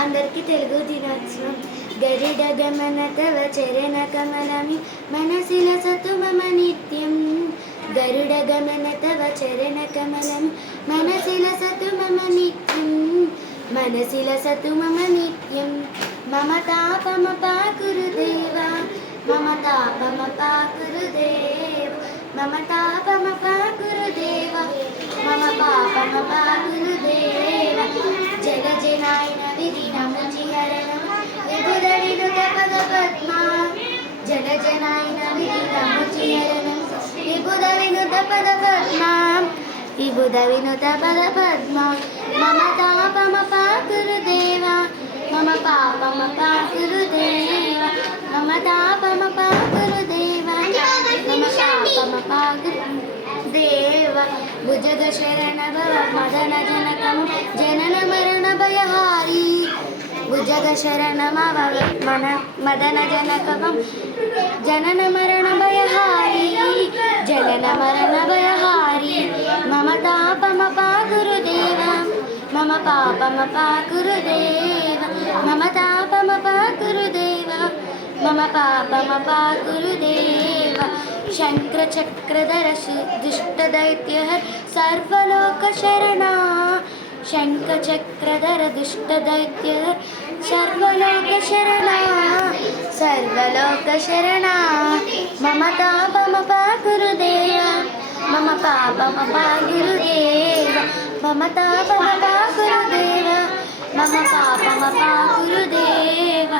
అందరికీ తెలుగు దినోత్సవం. గరుడ గమన తవ చరణ కమలమి మనసిల సతు మమ నిత్యం. గరుడ గమన తవ చరణ కమలమి మనసిల సతు మమ నిత్యం. మనసిల సతు మమ నిత్యం. మమ తాపమ పాకురుదేవ మమ తాపమ పాకురుదేవ మమ తాపమ పాకురుదేవ మమ పాపమ పాకురుదేవ. జగ జనాయన విధినముచిహరణం విబుధవినుత పద పద్మ. జగ జనాయన విధినముచిహరణం విబుధవినుత పద పద్మ. విబుధ వినుత పద పద్మ. మమ తాపమ పాకురుదేవ మమ పాపమ పాకురుదేవ మమ తాపమ పాకురుదేవ మమ పాపమ పాకురుదేవ. భుజగ శరణ భవ మదన జనకము జనన మరణ భయహారి. భుజగ శరణ మదన జనకమం జనన మరణ భయహారి. జనన మరణ భయహారి. మమ తాపమ పాకురుదేవ మమ పాపమ పాకురుదేవ మమ తాపమ పాకురుదేవ మమ పాపమ పాకురుదేవ. శంకర చక్రధర దుష్టదైత్యహర సర్వలోక శరణా. శంఖ చక్రధర దుష్టదైత్యహర సర్వలోక శరణా. సర్వలోక శరణా. మమ తాపమ పాకురుదేవ మమ పాపమ పాకురుదేవ మమ తాపమ పాకురుదేవ మమ పాపమ పాకురుదేవ.